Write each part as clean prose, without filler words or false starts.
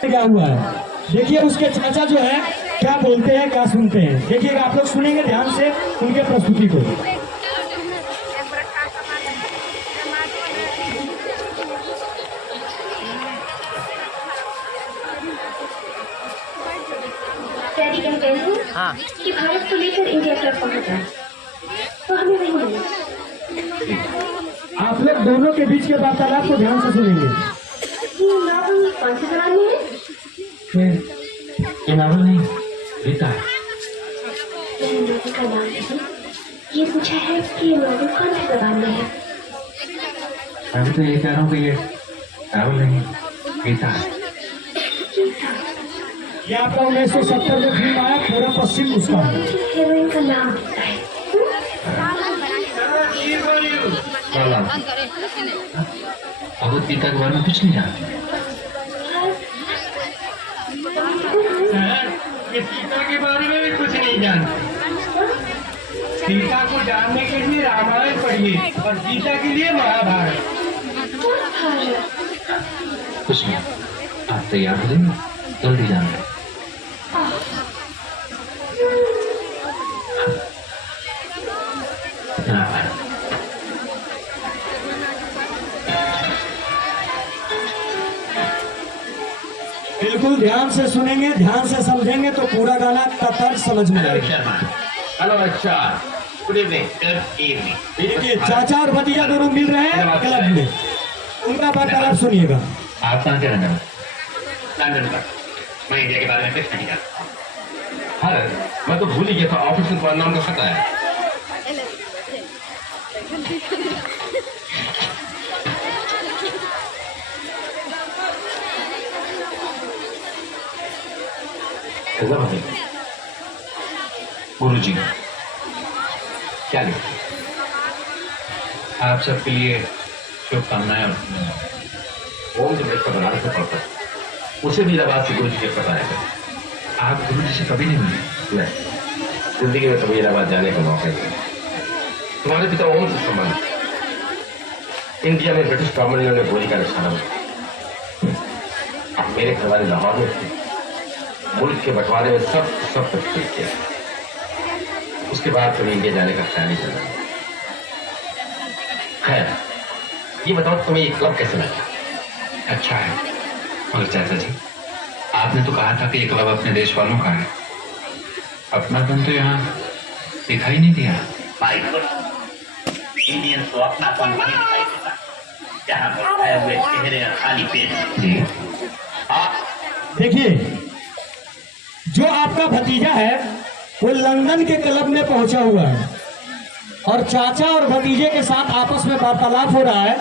क्या हुआ है, देखिए उसके चाचा जो है क्या बोलते हैं, क्या सुनते हैं। देखिएगा, आप लोग सुनेंगे ध्यान से उनके प्रस्तुति को। डैडी कहते हैं हाँ कि भारत को लेकर इंडिया क्लब पहुंचा, तो हमें नहीं मिला। आप लोग दोनों के बीच के वार्तालाप को ध्यान से सुनेंगे। ये नावल कौन सी जबान में है? ये नावल नहीं, गीता है। नावल का नाम नहीं, ये पूछा है कि ये नावल कौन सी जबान में है। मैं तो ये कह रहा हूँ कि ये नावल नहीं, गीता है। ये आपका 1970 में फिल्म आया पूरा पश्चिम उसका हीरोइन का नाम होता है। भगवत गीता के बारे में कुछ नहीं जानते। ये सीता के बारे में भी कुछ नहीं जानते। सीता को जानने के लिए रामायण पढ़िए और गीता के लिए महाभारत। कुछ नहीं, आप तैयार हो जाइए, जल्दी जाना है। बिल्कुल ध्यान से सुनेंगे, ध्यान से समझेंगे तो पूरा गाना का तर्क समझ में आएगा। हेलो अच्छा, गुड इवनिंग। Good evening. देखिए, चाचा और भतीजा दोनों मिल रहे हैं क्लब में, उनका वार्तालाप सुनिएगा। आप कहाँ के रहने वाले? लंदन का। मैं इंडिया के बारे में कुछ नहीं जानता। हाँ, मैं तो भूल ही गया था, ऑफिस में तुम्हारे नाम का खत आया। गुरु जी क्या लिखा? आप सबके लिए शुभकामनाएं। ओम जब का बनारस से पढ़ता उसे मीराबाद से गुरु जी के पता है। आप गुरु जी से कभी नहीं मिले? नहीं, जिंदगी में कभी इलाहाबाद जाने का मौका नहीं। तुम्हारे पिता ओम से संबंध इंडिया में ब्रिटिश गवर्नमेंट ने गोली का निशाना बनाया। मेरे घर वाले लाहौर में थे, मुल्क के बंटवारे में सब तकलीफ किया। उसके बाद कभी इंडिया जाने का ख्याल नहीं चला। खैर, ये बताओ तुम्हें ये क्लब कैसे लगा? अच्छा है। मगर चाचा जी, आपने तो कहा था कि ये क्लब अपने देश वालों का है। अपनापन तो यहाँ दिखाई नहीं दिया। भाई इंडियन को अपनापन नहीं दिखाई देता, जहाँ पर खाए हुए चेहरे और खाली पेट। जी देखिए, जो आपका भतीजा है वो लंदन के क्लब में पहुंचा हुआ है और चाचा और भतीजे के साथ आपस में वार्तालाप हो रहा है।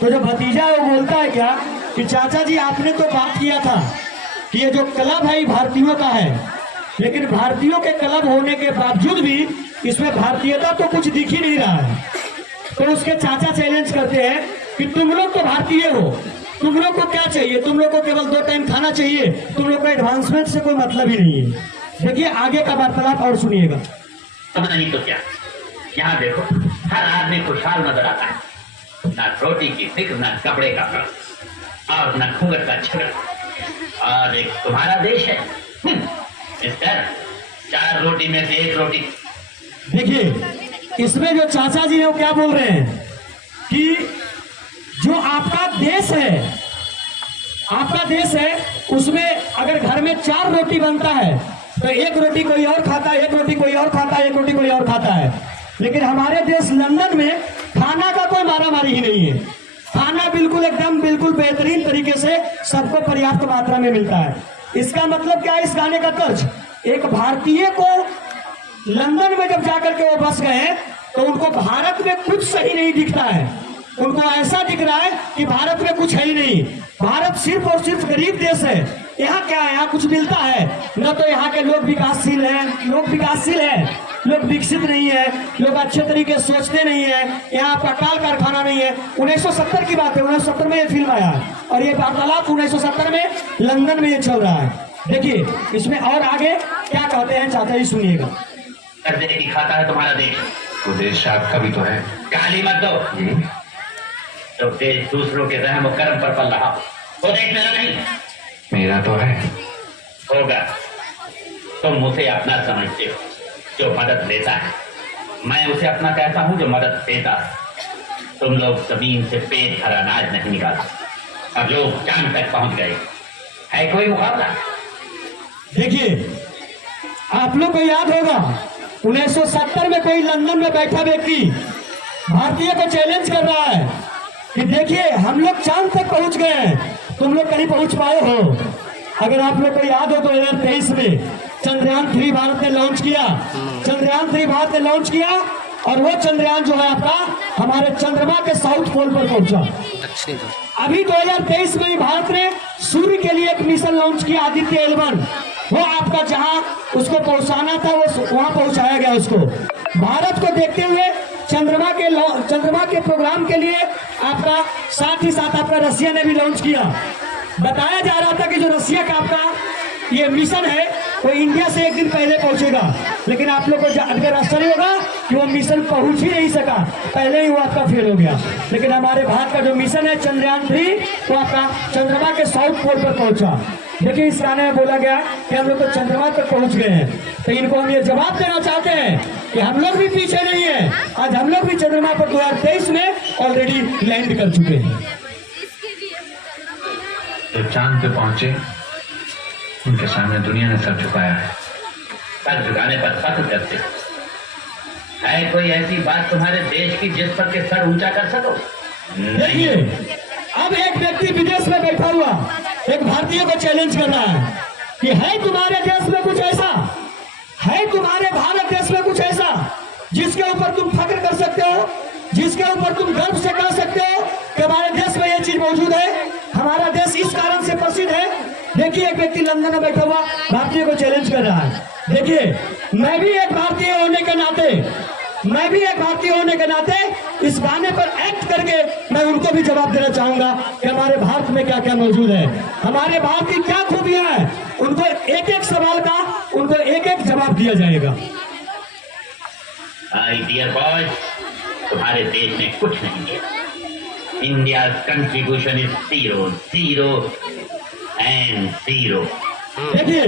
तो जो भतीजा है वो बोलता है क्या कि चाचा जी, आपने तो बात किया था कि ये जो क्लब है ये भारतीयों का है, लेकिन भारतीयों के क्लब होने के बावजूद भी इसमें भारतीयता तो कुछ दिख ही नहीं रहा है। तो उसके चाचा चैलेंज करते हैं कि तुम लोग तो भारतीय हो, तुम लोग को क्या चाहिए? तुम लोग को केवल 2 टाइम खाना चाहिए, तुम लोग को एडवांसमेंट से कोई मतलब ही नहीं है। देखिए आगे का वार्तालाप और सुनिएगा। अब नहीं तो क्या, यहाँ देखो हर आदमी खुशहाल नजर आता है। ना रोटी की फिक्र, ना कपड़े का फर्क और ना घूंघट का झगड़ा। और एक तुम्हारा देश है मिस्टर, 4 रोटी में से 1 रोटी। देखिए, इसमें जो चाचा जी है वो क्या बोल रहे हैं कि जो आपका देश है उसमें अगर घर में 4 रोटी बनता है तो 1 रोटी कोई और खाता है, 1 रोटी कोई और खाता है, 1 रोटी कोई और खाता है। लेकिन हमारे देश लंदन में खाना का कोई मारामारी ही नहीं है। खाना बिल्कुल बेहतरीन तरीके से सबको पर्याप्त मात्रा में मिलता है। इसका मतलब क्या है इस गाने का तर्ज? एक भारतीय को लंदन में जब जाकर के वो बस गए तो उनको भारत में कुछ सही नहीं दिखता है। उनको ऐसा दिख रहा है कि भारत में कुछ है ही नहीं, भारत सिर्फ और सिर्फ गरीब देश है। यहाँ क्या है? यहाँ कुछ मिलता है न? तो यहाँ के लोग विकासशील हैं, लोग विकसित नहीं है, लोग अच्छे तरीके से सोचते नहीं है। यहाँ आपका काल कारखाना नहीं है। 1970 की बात है, 1970 में ये फिल्म आया है और ये वार्तालाप 1970 में लंदन में ये चल रहा है। देखिए इसमें और आगे क्या कहते हैं चाचा जी, सुनिएगा। कर्जे की खाता है तुम्हारा देश, तो देश आपका भी तो है। गाली मत दो। तो देश दूसरों के रहम और कर्म पर पल रहा, वो देश मेरा नहीं। मेरा तो है। होगा। तुम मुझे अपना समझते हो जो मदद लेता है, मैं उसे अपना कहता हूँ जो मदद देता है। तुम लोग जमीन से पेट भर अनाज नहीं निकाला और लोग चांद तक पहुंच गए। है कोई मुकाबला? देखिए, आप लोग को याद होगा 1970 में कोई लंदन में बैठा व्यक्ति भारतीय को चैलेंज कर रहा है कि देखिए हम लोग चांद तक पहुंच गए हैं, तुम लोग कहीं पहुंच पाए हो? अगर आप लोग को याद हो तो 2023 में चंद्रयान 3 भारत ने लॉन्च किया। चंद्रयान 3 भारत ने लॉन्च किया और वो चंद्रयान जो है आपका हमारे चंद्रमा के साउथ पोल पर पहुंचा। अभी 2023 में ही भारत ने सूर्य के लिए एक मिशन लॉन्च किया, आदित्य L1। वो आपका जहां उसको पहुंचाना था वो वहां पहुंचाया गया उसको। भारत को देखते हुए चंद्रमा के प्रोग्राम के लिए आपका साथ ही साथ आपका रसिया ने भी लॉन्च किया। बताया जा रहा था कि जो रसिया का आपका ये मिशन है वो इंडिया से एक दिन पहले पहुंचेगा, लेकिन आप लोग को अगर आश्चर्य होगा कि वो मिशन पहुंच ही नहीं सका, पहले ही वो आपका फेल हो गया। लेकिन हमारे भारत का जो मिशन है चंद्रयान 3 वो आपका चंद्रमा के साउथ पोल पर पहुंचा। देखिए, इस गाने में बोला गया कि हम लोग तो चंद्रमा तक पहुंच गए हैं, तो इनको हम ये जवाब देना चाहते हैं कि हम लोग भी पीछे नहीं है। आज हम लोग भी चंद्रमा पर 2023 में ऑलरेडी लैंड कर चुके हैं। जब चांद पे पहुंचे उनके सामने दुनिया ने सर झुकाया है। सर झुकाने पर फख्र करते हो। है कोई ऐसी बात तुम्हारे देश की जिस पर के सर ऊंचा कर सको? देखिए, अब एक व्यक्ति विदेश में बैठा हुआ एक भारतीय को चैलेंज कर रहा है कि है तुम्हारे देश में कुछ ऐसा, है तुम्हारे भारत देश में कुछ ऐसा जिसके ऊपर तुम फख्र कर सकते हो, जिसके ऊपर तुम गर्व से कह सकते हो कि हमारे देश में ये चीज मौजूद है, हमारा देश इस कारण से प्रसिद्ध है। देखिए, एक व्यक्ति लंदन में बैठा हुआ भारतीय को चैलेंज कर रहा है। देखिए, मैं भी एक भारतीय होने के नाते इस गाने पर एक्ट करके मैं उनको भी जवाब देना चाहूंगा कि हमारे भारत में क्या क्या मौजूद है, हमारे भारत की क्या खूबियां हैं। उनको एक एक सवाल का उनको एक एक जवाब दिया जाएगा। डियर बॉयज, तुम्हारे देश ने कुछ नहीं दिया। India contribution is 0, 0 and 0। देखिए,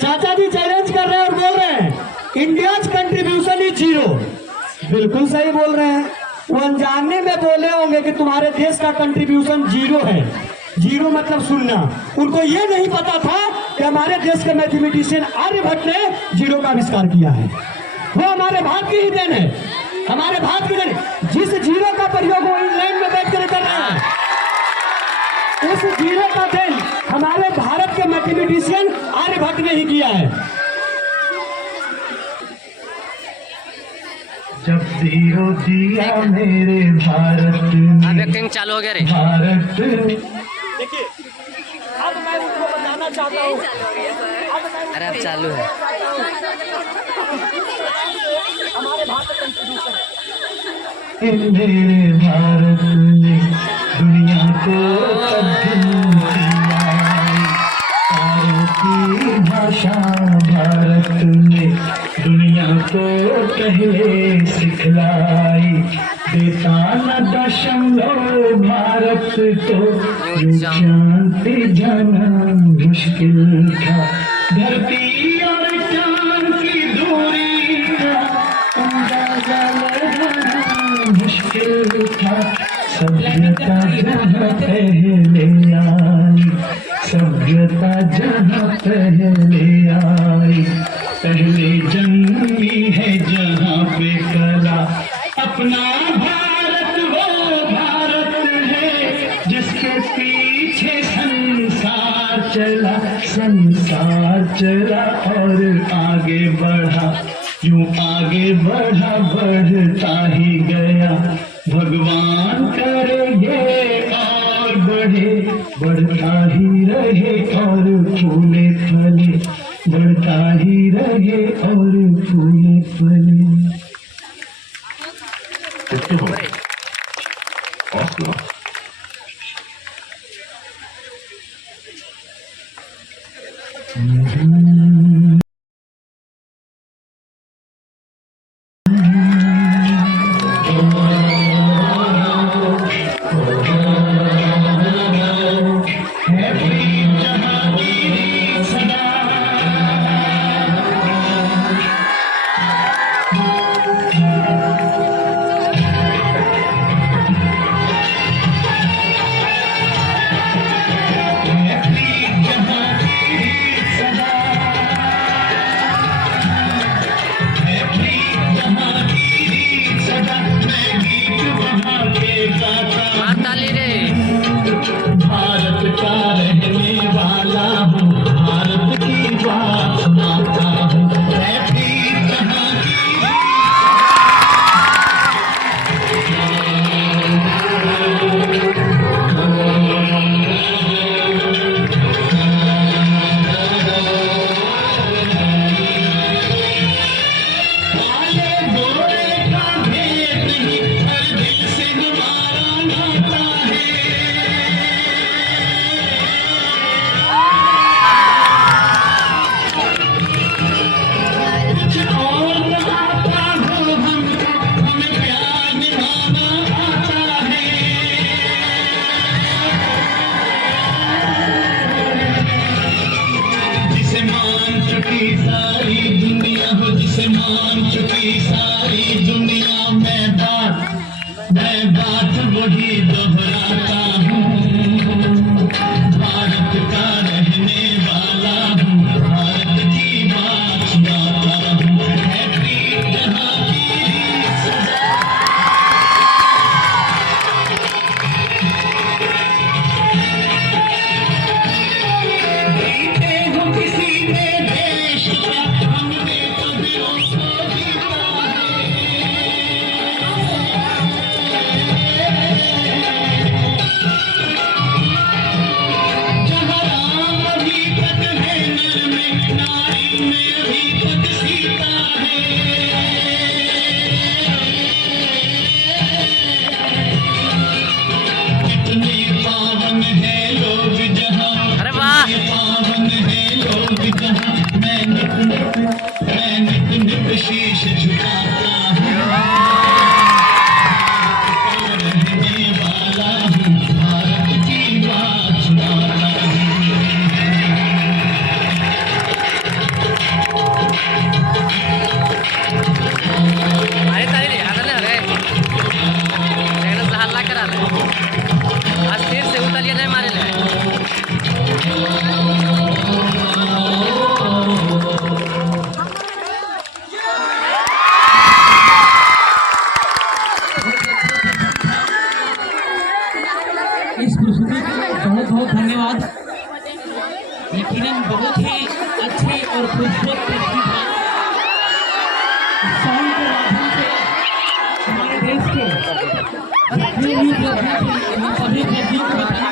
चाचा जी चैलेंज कर रहे हैं और बोल रहे हैं इंडिया कंट्रीब्यूशन इज 0। बिल्कुल सही बोल रहे हैं। वो अनजाने में बोले होंगे कि तुम्हारे देश का कंट्रीब्यूशन 0 है। 0 मतलब सुनना। उनको ये नहीं पता था कि हमारे देश के मैथमेटिशियन आर्यभट्ट ने 0 का आविष्कार किया है। वो हमारे भारत की ही देन है, हमारे भारत की देन। जिस 0 का प्रयोग वो इंग्लैंड में बैठ कर कर रहे हैं, उस 0 का देन हमारे भारत के मैथमेटिशियन आर्यभट्ट ने ही किया है। जब 0 दिया मेरे भारत ने, एक्टिंग चालू हो गया रे। भारत देखिए, अब मैं उनको बताना चाहता हूँ। अरे अब चालू है। हमारे भारत का कंट्रीब्यूशन मेरे भारत ने दुनिया को तब्दील किया। तारों की भाषा भारत ने दुनिया को पहले सिखलाई। देता न दशमलव भारत तो चांद पे जाना मुश्किल था। धरती और चांद की दूरी का अंदाजा लगाना मुश्किल था। सभ्यता जहाँ पहले आई, सभ्यता जहाँ पहले आई, पहले जन्मी है जहाँ पे कला। अपना भारत वो भारत है जिसके पीछे संसार चला, संसार चला और आगे बढ़ा। यूं आगे बढ़ा, बढ़ता ही गया। भगवान करे ये और बढ़े, बढ़ता ही रहे और फूले फले, बढ़ता ही रहे और फूले फले। Oslo. है जहाँ वही दोहराता हूँ, भारत का रहने वाला हूँ, भारत की बात सुनाता हूँ, हैप्पी जहाँ की रीत। जीते हो किसी ने देश का, हमने कभी उसको जीता है। जहाँ राम भी पद है नल में, नारी में भी पद सीता है। कितने पावन है लोग जहाँ, अरे वाह पावन है लोग जहाँ, मैं नित नित शीश झुकाता हूँ, रहने वाला हूँ, भारत की बात सुनाता हूँ। अरे तारी आता ना रे एकदा से हल्ला करायला आज फिर से उतलिया नाही मारेला इस प्रस्तुति के लिए बहुत बहुत धन्यवाद। यकीनन बहुत ही अच्छी और खूबसूरत प्रस्तुति था। साउंड के माध्यम से हमारे देश के जितने भी उपलब्धियां थी, उन सभी उपलब्धियों को बताने